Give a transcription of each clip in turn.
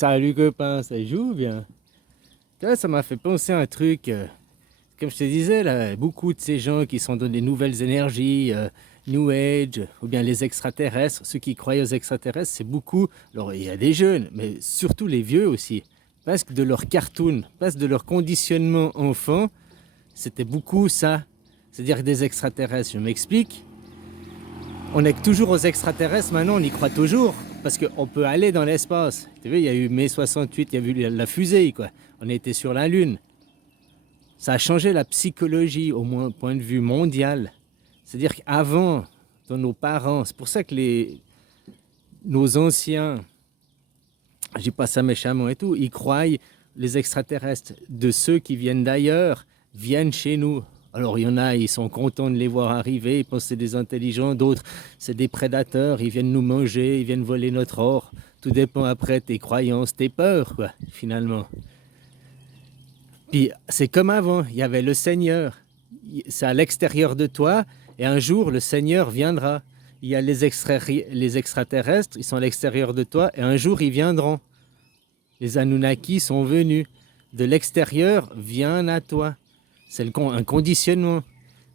Salut copain, ça joue bien. Tu vois, ça m'a fait penser à un truc. Comme je te disais, là, beaucoup de ces gens qui sont dans des nouvelles énergies, New Age, ou bien les extraterrestres, ceux qui croient aux extraterrestres, c'est beaucoup. Alors, il y a des jeunes, mais surtout les vieux aussi. Parce que de leur cartoon, parce que de leur conditionnement enfant, c'était beaucoup ça. C'est-à-dire des extraterrestres. Je m'explique. On est toujours aux extraterrestres maintenant, on y croit toujours. Parce qu'on peut aller dans l'espace. Tu vois, il y a eu mai 68, il y a eu la fusée, quoi. On était sur la Lune. Ça a changé la psychologie, au moins au point de vue mondial. C'est-à-dire qu'avant, dans nos parents, c'est pour ça que nos anciens, je dis pas ça méchamment et tout, ils croient les extraterrestres de ceux qui viennent d'ailleurs viennent chez nous. Alors il y en a, ils sont contents de les voir arriver, ils pensent que c'est des intelligents, d'autres c'est des prédateurs, ils viennent nous manger, ils viennent voler notre or. Tout dépend après de tes croyances, tes peurs, quoi, finalement. Puis c'est comme avant, il y avait le Seigneur, c'est à l'extérieur de toi, et un jour le Seigneur viendra. Il y a les extraterrestres, ils sont à l'extérieur de toi, et un jour ils viendront. Les Anunnaki sont venus. De l'extérieur vient à toi. C'est un conditionnement.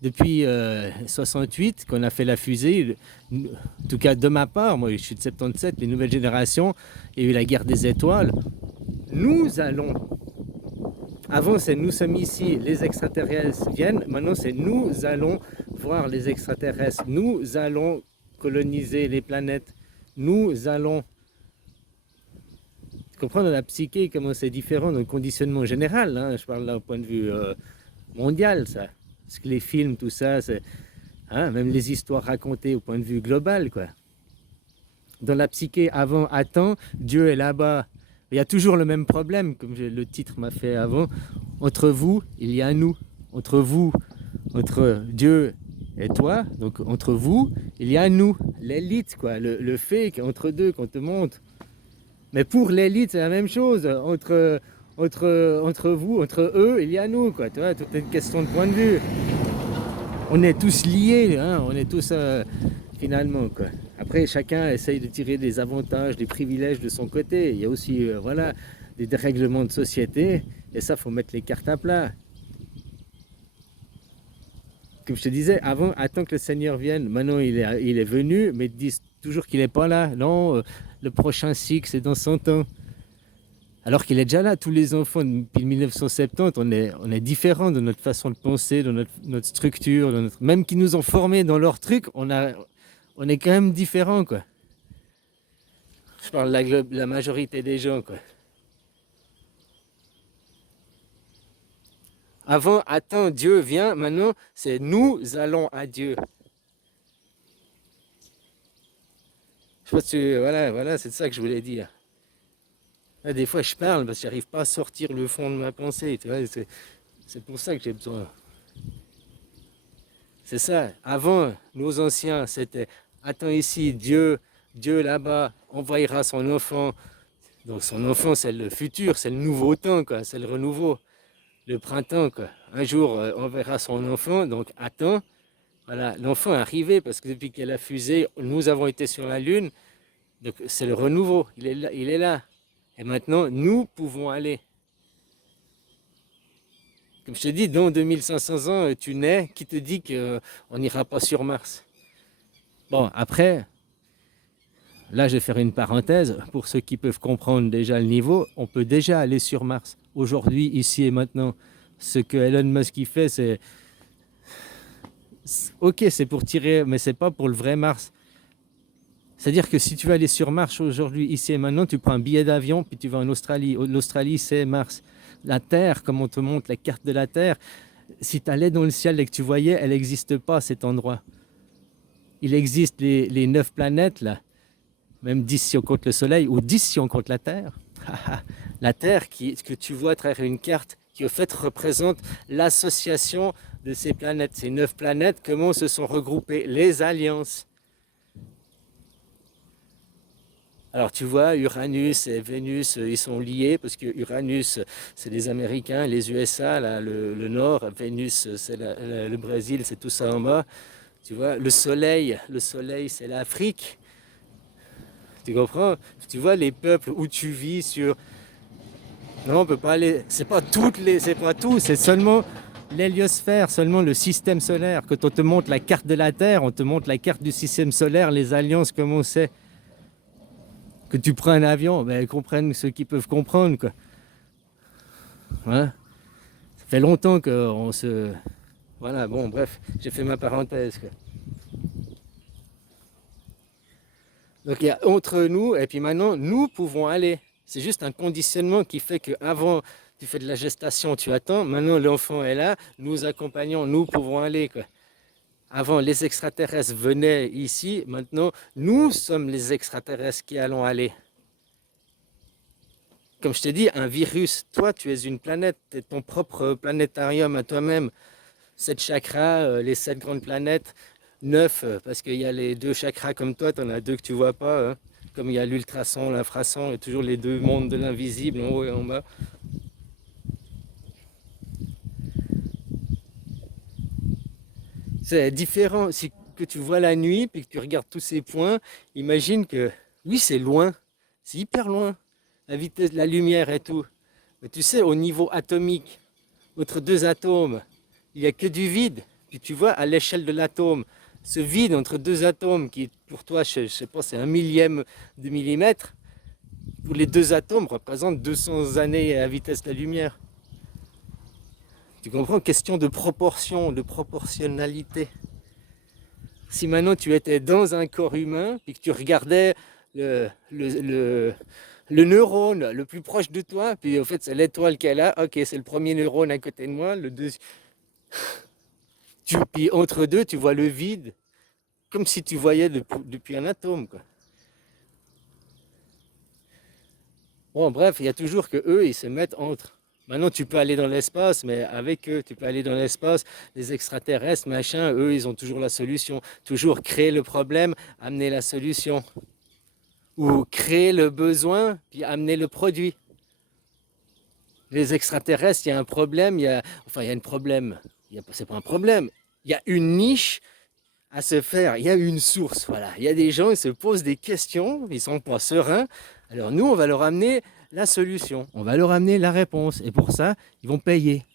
Depuis 68, qu'on a fait la fusée, en tout cas de ma part, moi je suis de 77, les nouvelles générations, il y a eu la guerre des étoiles. Nous allons. Avant, c'est nous sommes ici, les extraterrestres viennent. Maintenant, c'est nous allons voir les extraterrestres. Nous allons coloniser les planètes. Nous allons comprendre la psyché, comment c'est différent d'un conditionnement général. Hein. Je parle là au point de vue mondial, ça. Parce que les films, tout ça, c'est, hein, même les histoires racontées au point de vue global, quoi. Dans la psyché, avant, attends, Dieu est là-bas. Il y a toujours le même problème, comme le titre m'a fait avant. Entre vous, il y a nous. Entre vous, entre Dieu et toi, donc entre vous, il y a nous, l'élite, quoi, le fake, entre deux qu'on te montre. Mais pour l'élite, c'est la même chose. Entre vous, entre eux, il y a nous, quoi. Tu vois, toute une question de point de vue. On est tous liés, hein, on est tous finalement, quoi. Après, chacun essaye de tirer des avantages, des privilèges de son côté. Il y a aussi, voilà, des dérèglements de société. Et ça, faut mettre les cartes à plat. Comme je te disais, avant, attends que le Seigneur vienne. Maintenant, il est venu, mais ils disent toujours qu'il n'est pas là. Non, le prochain cycle, c'est dans 100 ans. Alors qu'il est déjà là, tous les enfants depuis 1970, on est différents de notre façon de penser, de notre structure, même qui nous ont formés dans leur truc, on est quand même différents, quoi. Je parle de la majorité des gens, quoi. Avant, attends, Dieu vient, maintenant, c'est nous allons à Dieu. Je pense que, voilà, c'est ça que je voulais dire. Là, des fois, je parle parce que j'arrive pas à sortir le fond de ma pensée, tu vois, c'est pour ça que j'ai besoin. C'est ça. Avant, nos anciens, c'était attends ici, Dieu là-bas envoyera son enfant. Donc son enfant, c'est le futur, c'est le nouveau temps, quoi. C'est le renouveau, le printemps, quoi. Un jour, on verra son enfant, donc attends. Voilà, l'enfant est arrivé parce que depuis qu'elle a fusé, nous avons été sur la Lune. Donc c'est le renouveau, il est là, il est là. Et maintenant, nous pouvons aller. Comme je te dis, dans 2500 ans, tu nais, qui te dit qu'on n'ira pas sur Mars? Bon, après, là, je vais faire une parenthèse. Pour ceux qui peuvent comprendre déjà le niveau, on peut déjà aller sur Mars. Aujourd'hui, ici et maintenant, ce que Elon Musk y fait, c'est... Ok, c'est pour tirer, mais c'est pas pour le vrai Mars. C'est-à-dire que si tu veux aller sur Mars aujourd'hui, ici et maintenant, tu prends un billet d'avion, puis tu vas en Australie. L'Australie, c'est Mars. La Terre, comme on te montre la carte de la Terre, si tu allais dans le ciel et que tu voyais, elle n'existe pas, cet endroit. Il existe les 9 planètes, là, même 10 si on compte le Soleil, ou 10 si on compte la Terre. La Terre que tu vois à travers une carte, qui au fait représente l'association de ces planètes, ces 9 planètes, comment se sont regroupées les alliances. Alors tu vois, Uranus et Vénus, ils sont liés parce que Uranus, c'est les Américains, les USA, là, le Nord, Vénus, c'est le Brésil, c'est tout ça en bas. Tu vois, le soleil c'est l'Afrique. Tu comprends? Tu vois les peuples où tu vis sur... Non, on peut pas aller... C'est pas tout, c'est seulement l'héliosphère, seulement le système solaire. Quand on te montre la carte de la Terre, on te montre la carte du système solaire, les alliances, comment c'est. Que tu prends un avion, ben, comprennent ceux qui peuvent comprendre, quoi. Hein? Ça fait longtemps qu'on se... Voilà, bon, bref, j'ai fait ma parenthèse, quoi. Donc il y a entre nous, et puis maintenant, nous pouvons aller. C'est juste un conditionnement qui fait qu'avant, tu fais de la gestation, tu attends. Maintenant, l'enfant est là, nous accompagnons, nous pouvons aller, quoi. Avant, les extraterrestres venaient ici. Maintenant, nous sommes les extraterrestres qui allons aller. Comme je t'ai dit, un virus, toi, tu es une planète, tu es ton propre planétarium à toi-même. 7 chakras, les 7 grandes planètes, 9, parce qu'il y a les 2 chakras comme toi, tu en as 2 que tu vois pas. Hein. Comme il y a l'ultrason, l'infrason, il y a toujours les 2 mondes de l'invisible, en haut et en bas. C'est différent. Si que tu vois la nuit, puis que tu regardes tous ces points, imagine que, oui, c'est loin, c'est hyper loin, la vitesse de la lumière et tout. Mais tu sais, au niveau atomique, entre 2 atomes, il n'y a que du vide. Puis tu vois, à l'échelle de l'atome, ce vide entre 2 atomes, qui pour toi, je sais pas, c'est 1 millième de millimètre, pour les 2 atomes représente 200 années à la vitesse de la lumière. Tu comprends? Question de proportion, de proportionnalité. Si maintenant tu étais dans un corps humain et que tu regardais le, le, le, le neurone le plus proche de toi, puis en fait c'est l'étoile qu'elle a, ok, c'est le premier neurone à côté de moi, le deuxième. Puis entre deux, tu vois le vide, comme si tu voyais depuis un atome, quoi. Bon, bref, il y a toujours que eux, ils se mettent entre. Maintenant, tu peux aller dans l'espace, mais avec eux, tu peux aller dans l'espace. Les extraterrestres, machin, eux, ils ont toujours la solution. Toujours créer le problème, amener la solution. Ou créer le besoin, puis amener le produit. Les extraterrestres, il y a un problème, il y a un problème. C'est pas un problème. Il y a une niche à se faire. Il y a une source, voilà. Il y a des gens, ils se posent des questions, ils sont pas sereins. Alors nous, on va leur amener la solution. On va leur amener la réponse. Et pour ça, ils vont payer.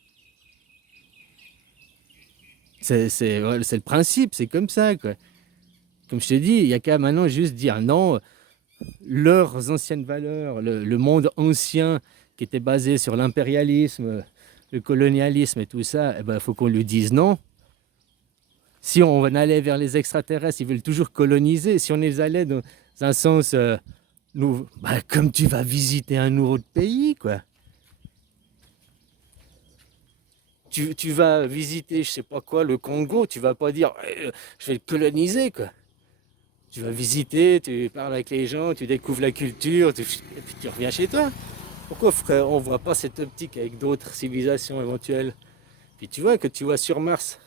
C'est le principe, c'est comme ça, quoi. Comme je te dis, il n'y a qu'à maintenant juste dire non, leurs anciennes valeurs, le monde ancien qui était basé sur l'impérialisme, le colonialisme et tout ça, eh ben, faut qu'on lui dise non. Si on allait vers les extraterrestres, ils veulent toujours coloniser. Si on les allait dans un sens, comme tu vas visiter un autre pays, quoi. Tu vas visiter, je sais pas quoi, le Congo, tu vas pas dire, je vais le coloniser, quoi. Tu vas visiter, tu parles avec les gens, tu découvres la culture, et puis tu reviens chez toi. Pourquoi, frère, on voit pas cette optique avec d'autres civilisations éventuelles? Puis tu vois que tu vois sur Mars,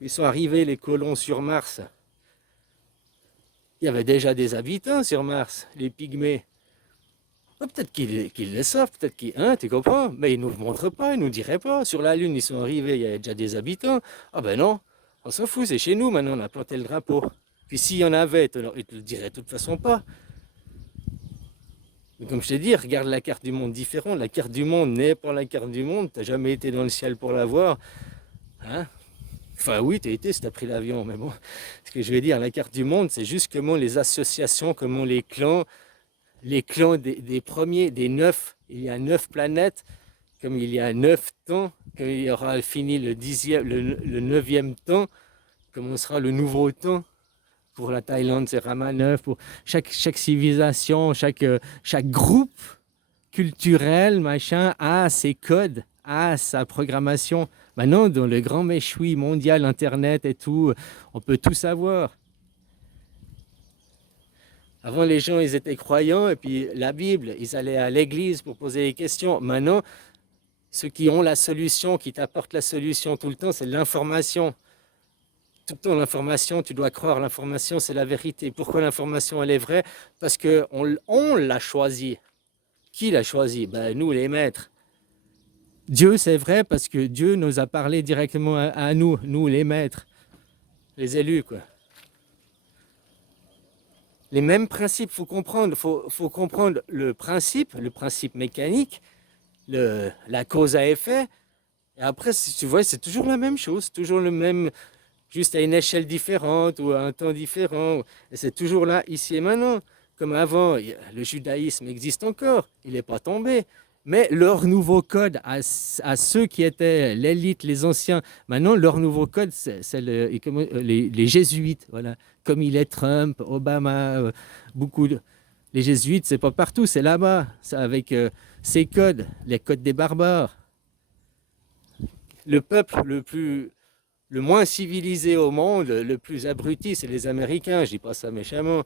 ils sont arrivés les colons sur Mars. Il y avait déjà des habitants sur Mars, les pygmées. Peut-être qu'ils le savent, peut-être qu'ils... Hein, tu comprends? Mais ils ne nous montrent pas, ils ne nous diraient pas. Sur la Lune, ils sont arrivés, il y avait déjà des habitants. Ah ben non, on s'en fout, c'est chez nous maintenant, on a planté le drapeau. Puis s'il y en avait, ils te le diraient de toute façon pas. Mais comme je t'ai dit, regarde la carte du monde différente. La carte du monde n'est pas la carte du monde. Tu n'as jamais été dans le ciel pour la voir. Hein? Enfin oui, tu as été si tu as pris l'avion, mais bon. Ce que je veux dire, la carte du monde, c'est juste comment les associations, comment les clans des premiers, des 9, il y a 9 planètes, comme il y a 9 temps, comme il y aura fini le 9e temps, commencera le nouveau temps. Pour la Thaïlande, c'est Rama 9. Pour chaque civilisation, chaque groupe culturel, machin, a ses codes, a sa programmation. Maintenant, dans le grand méchoui mondial, Internet et tout, on peut tout savoir. Avant, les gens, ils étaient croyants, et puis la Bible, ils allaient à l'église pour poser des questions. Maintenant, ceux qui ont la solution, qui t'apportent la solution tout le temps, c'est l'information. Tout le temps, l'information, tu dois croire, l'information, c'est la vérité. Pourquoi l'information, elle est vraie? Parce qu'on l'a choisie. Qui l'a choisi? Ben, nous, les maîtres. Dieu, c'est vrai parce que Dieu nous a parlé directement à nous, les maîtres, les élus, quoi. Les mêmes principes, faut comprendre le principe mécanique, la cause à effet. Et après, si tu vois, c'est toujours la même chose, toujours le même, juste à une échelle différente ou à un temps différent. Et c'est toujours là, ici et maintenant. Comme avant, le judaïsme existe encore, il n'est pas tombé. Mais leur nouveau code à ceux qui étaient l'élite, les anciens, maintenant leur nouveau code, c'est les jésuites. Voilà. Comme il est Trump, Obama, beaucoup de... Les jésuites, c'est pas partout, c'est là-bas, c'est avec ces codes, les codes des barbares. Le peuple le moins civilisé au monde, le plus abruti, c'est les Américains. Je dis pas ça méchamment,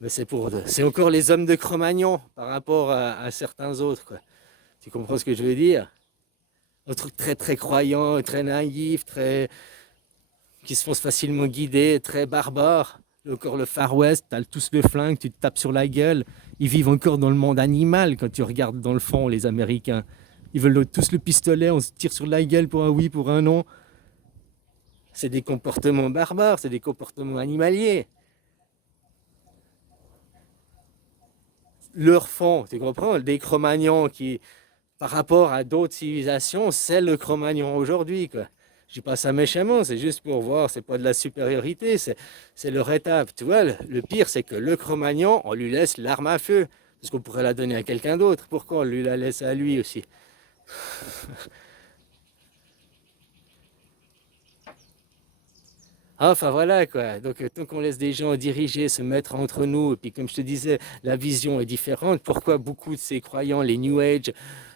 mais c'est encore les hommes de Cro-Magnon par rapport à certains autres, quoi. Tu comprends ce que je veux dire? Un truc très très croyant, très naïf, très qui se font facilement guider, très barbare. Encore le Far West, t'as tous le flingue, tu te tapes sur la gueule. Ils vivent encore dans le monde animal quand tu regardes dans le fond, les Américains. Ils veulent tous le pistolet, on se tire sur la gueule pour un oui, pour un non. C'est des comportements barbares, c'est des comportements animaliers. Leur fond, tu comprends? Des Cro-Magnons qui, par rapport à d'autres civilisations, c'est le Cro-Magnon aujourd'hui, quoi. Je dis pas ça méchamment, c'est juste pour voir, c'est pas de la supériorité, c'est leur étape. Tu vois, le pire, c'est que le Cro-Magnon, on lui laisse l'arme à feu, parce qu'on pourrait la donner à quelqu'un d'autre. Pourquoi on lui la laisse à lui aussi? Enfin voilà quoi. Donc tant qu'on laisse des gens diriger, se mettre entre nous, et puis comme je te disais, la vision est différente. Pourquoi beaucoup de ces croyants, les New Age,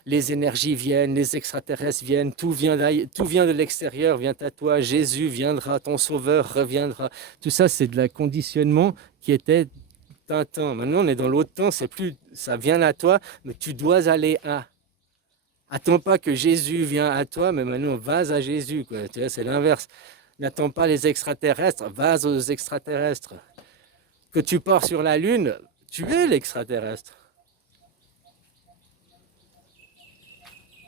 les énergies viennent, les extraterrestres viennent, tout vient de l'extérieur, vient à toi, Jésus viendra, ton sauveur reviendra. Tout ça c'est de la conditionnement qui était d'un temps. Maintenant on est dans l'autre temps, c'est plus ça vient à toi, mais tu dois aller à. Attends pas que Jésus vienne à toi, mais maintenant vas à Jésus, quoi. Tu vois, c'est l'inverse. N'attends pas les extraterrestres, vas aux extraterrestres. Que tu pars sur la Lune, tu es l'extraterrestre.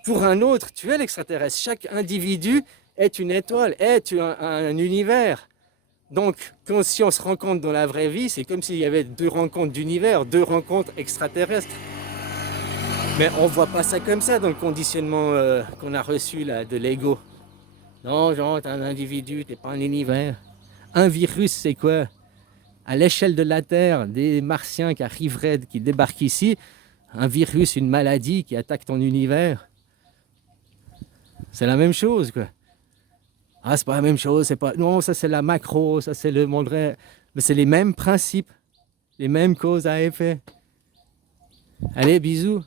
Pour un autre, tu es l'extraterrestre. Chaque individu est une étoile, est un univers. Donc, si on se rencontre dans la vraie vie, c'est comme s'il y avait deux rencontres d'univers, deux rencontres extraterrestres. Mais on ne voit pas ça comme ça dans le conditionnement qu'on a reçu là, de l'ego. Non, genre, t'es un individu, t'es pas un univers. Un virus, c'est quoi? À l'échelle de la Terre, des martiens qui arriveraient, qui débarquent ici, un virus, une maladie qui attaque ton univers, c'est la même chose, quoi. Ah, c'est pas la même chose, c'est pas... Non, ça c'est la macro, ça c'est le monde réel. Mais c'est les mêmes principes, les mêmes causes à effet. Allez, bisous.